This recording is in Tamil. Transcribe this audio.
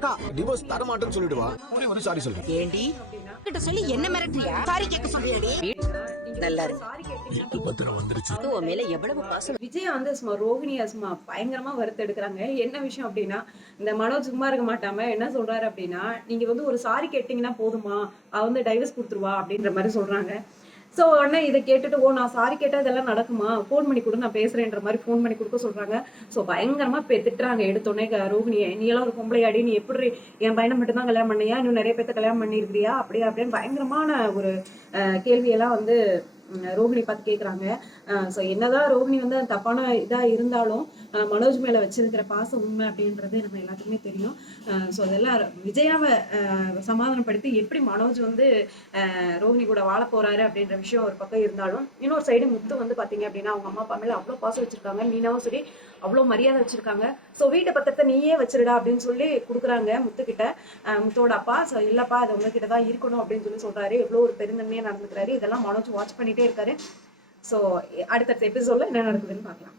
அக்கா டிவோர்ஸ் தர மாட்டேன்னு சொல்லிடுவா. ஒரே ஒரு சாரி சொல்றேன். ஏண்டி கிட்ட சொல்லி என்ன மிரட்டுறியா? சாரி கேட்க சொல்றியாடி? நல்லா இருக்கு. பத்திரம் வந்துருச்சு. உன் மேல எவ்வளவு பாசம். விஜய் வந்து சும்மா ரோகிணியா சும்மா பயங்கரமா வறுத்து எடுக்கிறாங்க. என்ன விஷயம் அப்படின்னா, இந்த மனோஜ் சும்மா இருக்க மாட்டாம என்ன சொல்றாரு அப்படின்னா, நீங்க வந்து ஒரு சாரி கேட்டீங்கன்னா போதுமா, அவ வந்து டைவர்ஸ் கொடுத்துருவா அப்படின்ற மாதிரி சொல்றாங்க. ஸோ உடனே இதை கேட்டுட்டு, ஓ நான் சாரி கேட்டால் இதெல்லாம் நடக்குமா, ஃபோன் பண்ணி கொடு நான் பேசுறேன்ற மாதிரி ஃபோன் பண்ணி கொடுக்க சொல்றாங்க. ஸோ பயங்கரமா திட்டுறாங்க எடுத்தோடனே ரோகிணியை. நீ எல்லாம் ஒரு பொம்பளையாடி, நீ எப்படி என் பையனை மட்டும் தான் கல்யாணம் பண்ணியா, இன்னும் நிறைய பேர்த்த கல்யாணம் பண்ணியிருக்கிறியா அப்படியே அப்படின்னு பயங்கரமான ஒரு கேள்வியெல்லாம் வந்து ரோகிணி பார்த்து கேட்குறாங்க. ஸோ என்னதான் ரோகிணி வந்து தப்பான இதாக இருந்தாலும் மனோஜ் மேலே வச்சிருக்கிற பாசம் உண்மை அப்படின்றது நம்ம எல்லாத்துக்குமே தெரியும். ஸோ அதெல்லாம் விஜயாவை சமாதானப்படுத்தி எப்படி மனோஜ் வந்து ரோகிணி கூட வாழ போறாரு அப்படின்ற விஷயம் ஒரு பக்கம் இருந்தாலும், இன்னொரு சைடு முத்து வந்து பார்த்தீங்க அப்படின்னா அவங்க அம்மா அப்பா மேலே அவ்வளோ பாசம் வச்சிருக்காங்க. மீனாவும் சரி அவ்வளோ மரியாதை வச்சிருக்காங்க. ஸோ வீட்டு பத்திரத்தை நீயே வச்சிருடா அப்படின்னு சொல்லி கொடுக்குறாங்க முத்துக்கிட்ட. முத்தோட அப்பா ஸோ இல்லப்பா அது உங்ககிட்ட தான் இருக்கணும் அப்படின்னு சொல்லி சொல்றாரு. எவ்வளோ ஒரு பெருந்தன்மையாக நடந்துக்கிறாரு. இதெல்லாம் மனோஜ் வாட்ச் பண்ணிட்டே இருக்காரு. ஸோ அடுத்தடுத்த எபிசோட்ல என்ன நடக்குதுன்னு பார்க்கலாம்.